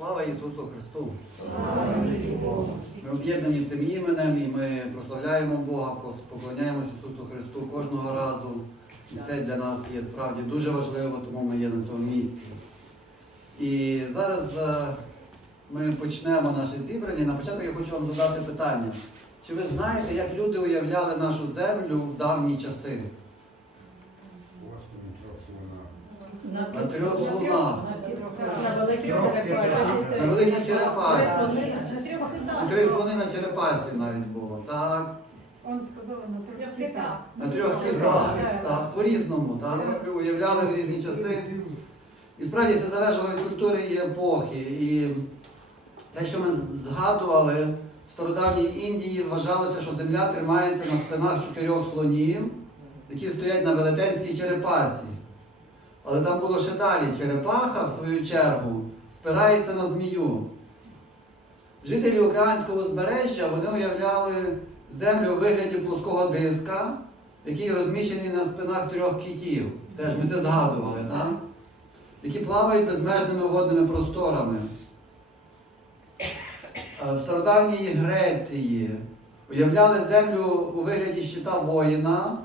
Слава Ісусу Христу! Ми об'єднані цим іменем і ми прославляємо Бога, поклоняємося Ісусу Христу кожного разу. І це для нас є справді дуже важливо, тому ми є на цьому місці. І зараз е, ми почнемо наше зібрання. На початок я хочу вам задати питання. Чи ви знаєте, як люди уявляли нашу землю в давні часи? На трьох слонах. На великій черепасі. На великій черепасі. Три слони на черепасі навіть було. Так. Он сказав на трьох китах. На трьох китах. Так, по-різному, так. Уявляли в різні часи. І справді це залежало від культури і епохи. І те, що ми згадували, в стародавній Індії вважалося, що земля тримається на спинах чотирьох слонів, які стоять на велетенській черепасі. Але там було ще далі. Черепаха, в свою чергу, спирається на змію. Жителі океанського узбережжя вони уявляли землю у вигляді плоского диска, який розміщений на спинах трьох китів. Теж ми це згадували, так? які плавають безмежними водними просторами. Е, В стародавній Греції уявляли землю у вигляді щита воїна,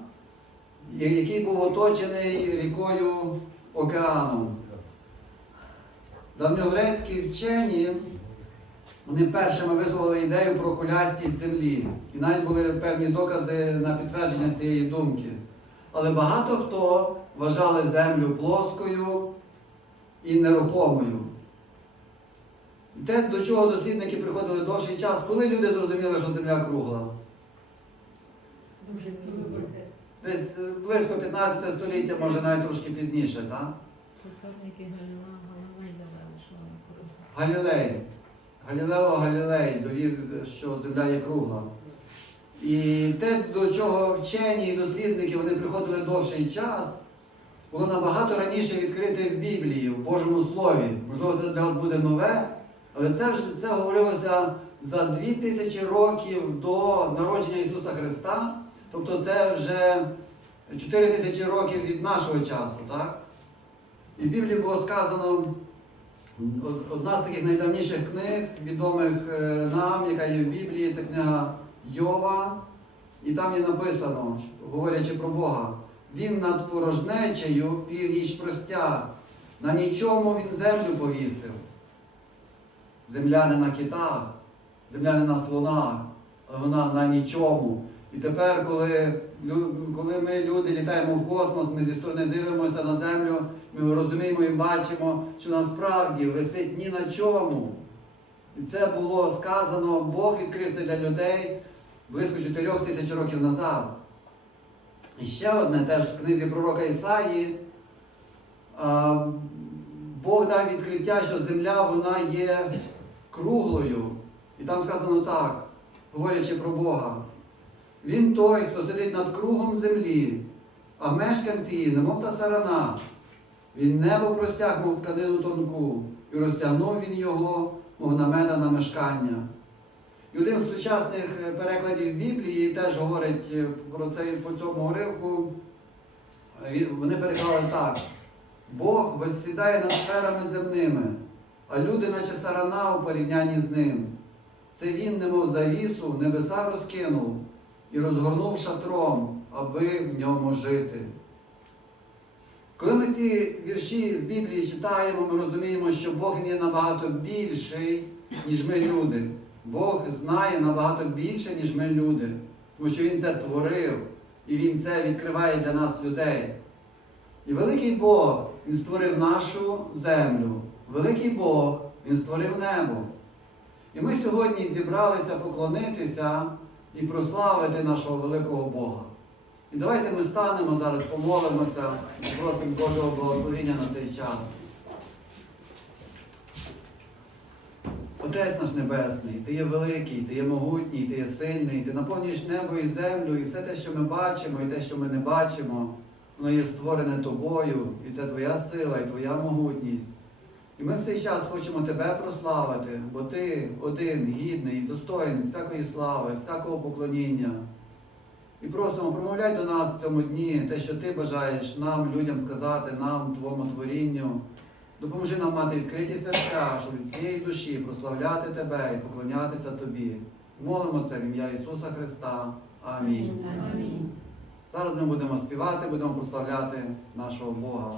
який був оточений рікою океаном. Давньогрецькі вчені вони першими висловили ідею про кулястість землі. І навіть були певні докази на підтвердження цієї думки. Але багато хто вважали землю плоскою і нерухомою. Те, до чого дослідники приходили довший час, коли люди зрозуміли, що земля кругла. Дуже пізно. Десь близько 15 століття, може навіть трошки пізніше, так? Коперник і Галілео Галилей довели, що вона кругла. Галілей. Галілео Галілей довів, що земля є кругла. І те, до чого вчені і дослідники вони приходили довший час, було набагато раніше відкрите в Біблії, в Божому Слові. Можливо, це для вас буде нове, але це вже це говорилося за 2000 років до народження Ісуса Христа. Тобто це вже 4000 років від нашого часу, так? І в Біблії було сказано. Одна з таких найдавніших книг, відомих е, нам, яка є в Біблії, це книга Йова. І там є написано, говорячи про Бога, він над порожнечею північ простяг, на нічому він землю повісив. Земля не на китах, земля не на слонах, вона на нічому. І тепер, коли, коли ми, люди, літаємо в космос, ми зі сторони дивимося на землю, ми розуміємо і бачимо, що насправді висить ні на чому. І це було сказано, Бог відкрив це для людей близько 4 тисяч років назад. І ще одне теж в книзі пророка Ісаї. Бог дав відкриття, що земля вона є круглою. І там сказано так, говорячи про Бога. Він той, хто сидить над кругом землі, а мешканці її, немов та сарана. Він небо простяг, мов тканину тонку, і розтягнув він його, мов намета на мешкання. І один з сучасних е, перекладів Біблії теж говорить е, про це по цьому уривку. Е, Вони переклали так. Бог восідає над сферами земними, а люди, наче сарана у порівнянні з ним. Це він, немов завісу, небеса розкинув і розгорнув шатром, аби в ньому жити. Коли ми ці вірші з Біблії читаємо, ми розуміємо, що Бог є набагато більший, ніж ми люди. Бог знає набагато більше, ніж ми люди. Тому що Він це творив і Він це відкриває для нас людей. І великий Бог, Він створив нашу землю. Великий Бог, Він створив небо. І ми сьогодні зібралися поклонитися і прославити нашого великого Бога. І давайте ми станемо зараз, помолимося і просимо Божого благословення на цей час. Отець наш Небесний, Ти є великий, Ти є могутній, Ти є сильний, Ти наповнюєш небо і землю, і все те, що ми бачимо, і те, що ми не бачимо, воно є створене тобою, і це Твоя сила і Твоя могутність. І ми в цей час хочемо Тебе прославити, бо Ти один гідний, достойний всякої слави, всякого поклоніння. І просимо, промовляй до нас в цьому дні те, що ти бажаєш нам, людям сказати, нам, Твоєму творінню. Допоможи нам мати відкриті серця, щоб від цієї душі прославляти Тебе і поклонятися Тобі. Молимо це в ім'я Ісуса Христа. Амінь. Амінь. Зараз ми будемо співати, будемо прославляти нашого Бога.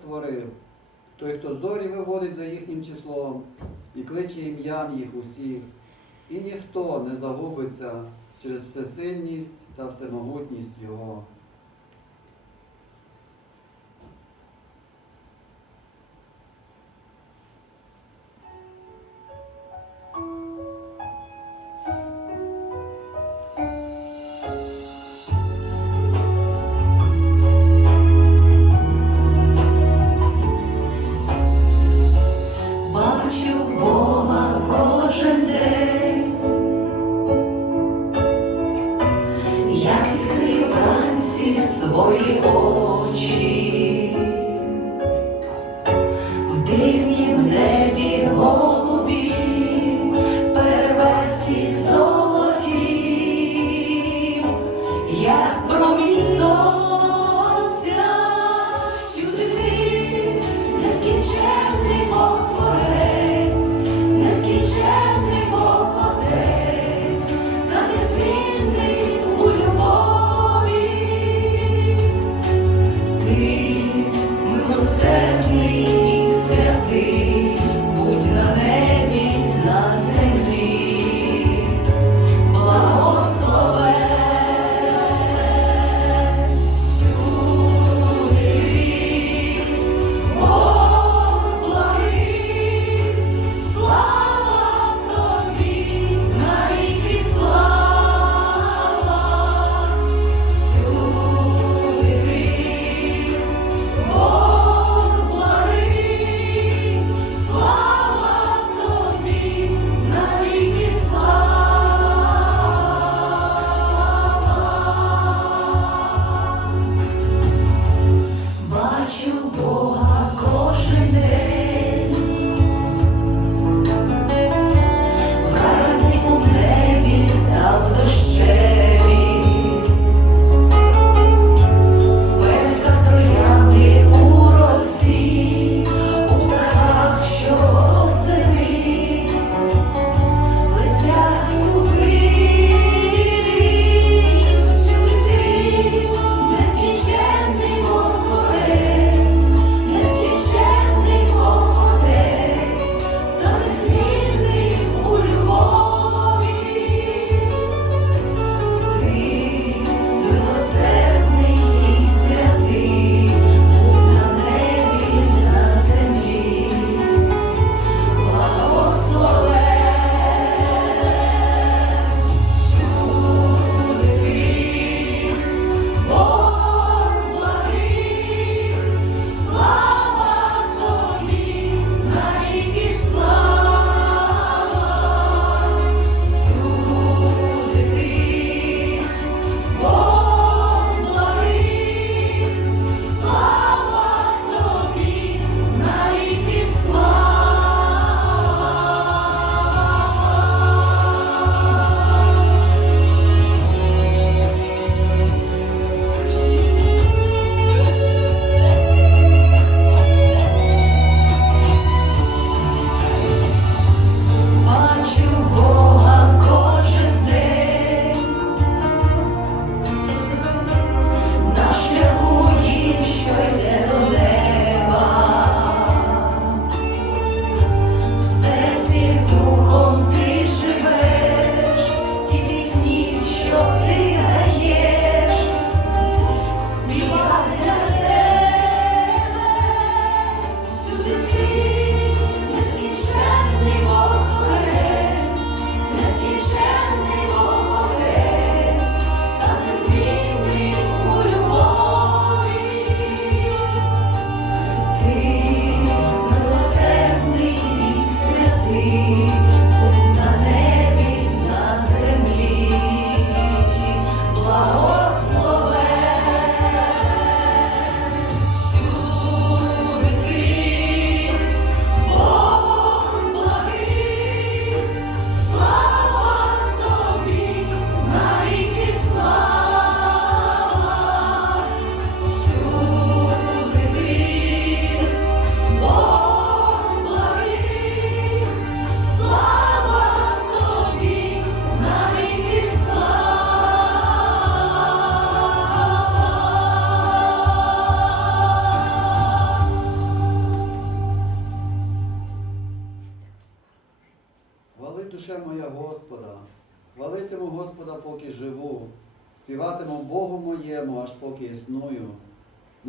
створив, той, хто зорі виводить за їхнім числом і кличе ім'ям їх усіх, і ніхто не загубиться через всесильність та всемогутність Його.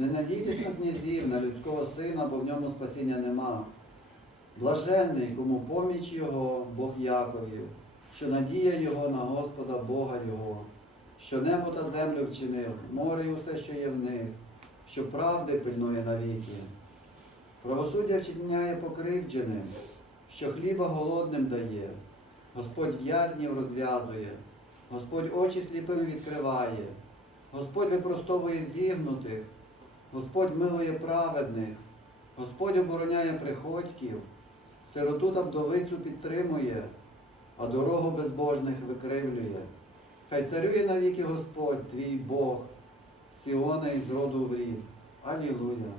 Не надійтесь на князів, на людського сина, бо в ньому спасіння нема. Блаженний, кому поміч його, Бог Яковів, що надія Його на Господа Бога Його, що небо та землю вчинив, море і усе, що є в них, що правди пильнує навіки. Правосуддя вчиняє покривдженим, що хліба голодним дає, Господь в'язнів розв'язує, Господь очі сліпим відкриває, Господь випростовує зігнутих. Господь милує праведних, Господь обороняє приходьків, сироту та вдовицю підтримує, а дорогу безбожних викривлює. Хай царює навіки Господь твій Бог, Сіона із роду в рід. Алілуя.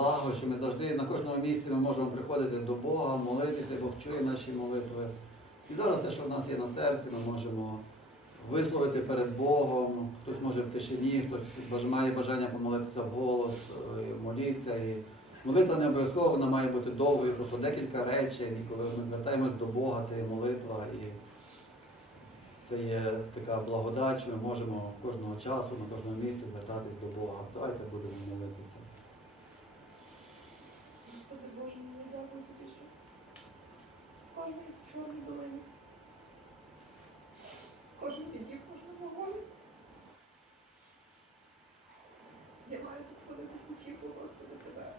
Благо, що ми завжди на кожному місці ми можемо приходити до Бога, молитися, Бог чує наші молитви. І зараз те, що в нас є на серці, ми можемо висловити перед Богом. Хтось може в тишині, хтось має бажання помолитися в голос, е, моліться. І молитва не обов'язково вона має бути довгою, просто декілька речень. І коли ми звертаємось до Бога, це є молитва. І це є така благодать, що ми можемо кожного часу, на кожному місці звертатись до Бога. Давайте будемо молитися. В чорній долині. Кожен віддів, кожного волі. Я маю тут ходити Господи, тебе.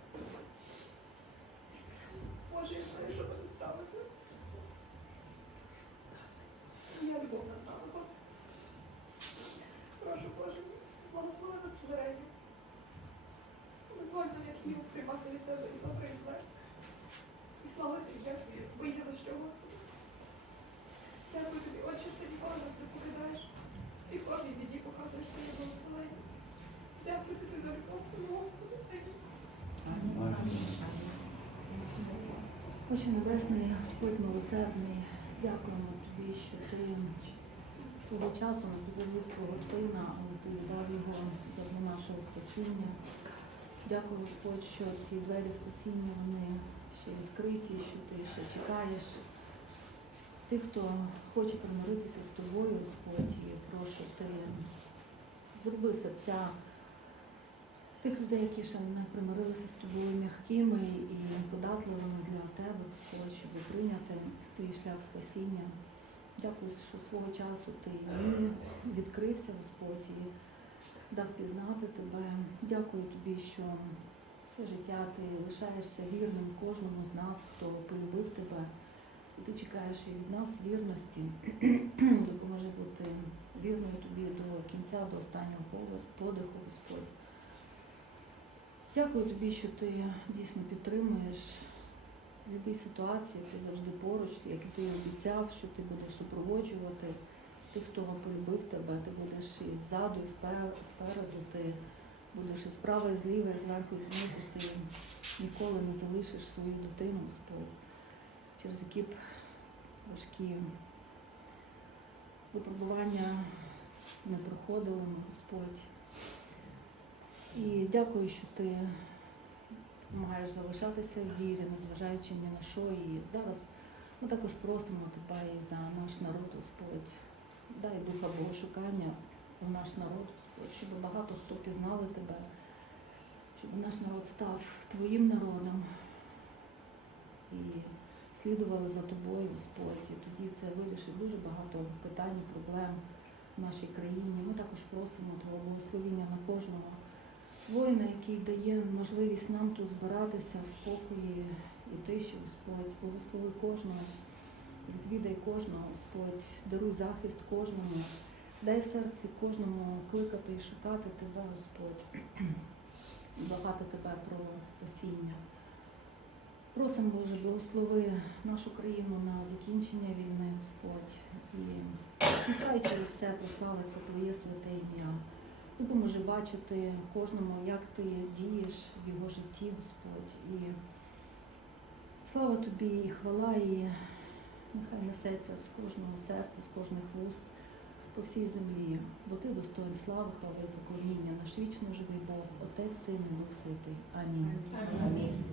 Боже, я знаю, що мене сталося. Я любов Наталко. Прошу, Боже, благослови нас смирення. Дозволь нам, як Іву, приймати від тебе і добре, і зле. І славити ім'я Твоє, своє що, Господи. Дякую тобі, Отче, що ти ніколи нас не покидаєш. І в кожній біді показуєш своє благословення. Дякую тобі за любов твою, Господи. Амінь. Отче Небесний, Господь милосердний, дякуємо тобі, що ти свого часу не позовів свого сина, але ти дав його для нашого спасіння. Дякую, Господь, що ці двері спасіння вони ще відкриті, що ти ще чекаєш тих, хто хоче примиритися з тобою, Господь, і прошу ти зроби серця тих людей, які ще не примирилися з тобою м'якими і податливими для тебе, Господь, щоб прийняти твій шлях спасіння. Дякую, що свого часу ти мені відкрився, Господь, і дав пізнати тебе. Дякую тобі, що все життя ти лишаєшся вірним кожному з нас, хто полюбив тебе. І ти чекаєш від нас вірності. Допоможи бути вірною тобі до кінця, до останнього подиху, Господь. Дякую тобі, що ти дійсно підтримуєш. В будь-якій ситуації, ти завжди поруч, як і ти обіцяв, що ти будеш супроводжувати тих, хто полюбив тебе, ти будеш і ззаду, і спереду, ти будеш і справа, і зліва, і зверху, і знизу, ти ніколи не залишиш свою дитину, через які б важкі випробування не проходили Господь. І дякую, що ти маєш залишатися в вірі, незважаючи ні на що. І зараз ми також просимо тебе і за наш народ, Господь. Дай духа богошукання в наш народ, Господь, щоб багато хто пізнали тебе, щоб наш народ став твоїм народом і слідували за тобою, Господь. І тоді це вирішить дуже багато питань, і проблем в нашій країні. Ми також просимо Твого благословіння на кожного воїна, який дає можливість нам тут збиратися в спокої і тиші, Господь, благослови кожного, відвідай кожного, Господь, даруй захист кожному, дай в серці кожному кликати і шукати Тебе, Господь, благати Тебе про спасіння. Просимо, Боже, благослови нашу країну на закінчення війни, Господь, і нехай через це прославиться Твоє святе ім'я. Допоможи бачити кожному, як ти дієш в його житті, Господь. І слава тобі і хвала, і нехай несеться з кожного серця, з кожних вуст по всій землі, бо ти достоин слави, хвали поклоніння, наш вічно живий Бог, Отець, Син і Дух Святий. Амінь. Амінь.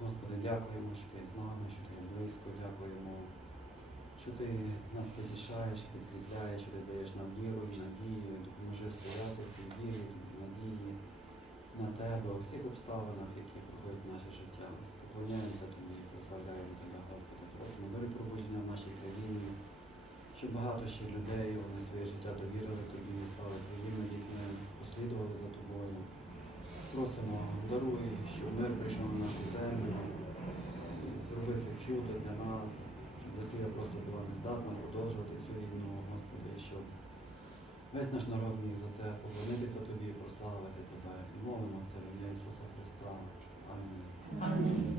Господи, дякуємо, що ти з нами, що ти близько, дякуємо, що ти нас потішаєш, підкріпляєш, що ти даєш нам віру і надію, допоможи стояти в тій надії на тебе у всіх обставинах, які проходять наше життя. Поклоняємося тобі, прославляємо тебе, Господи, просимо даруй пробудження в нашій країні, щоб багато ще людей вони своє життя довірили тобі, стали твоїми дітьми, послідували за тобою. Просимо, даруй, щоб мир прийшов на нашу землю, зроби чудо для нас, щоб Росія просто була нездатна продовжувати цю війну, Господи, щоб весь наш народ міг за це поклонитися Тобі, прославити Тебе. І молимо це в ім'я Ісуса Христа. Амінь. Амінь.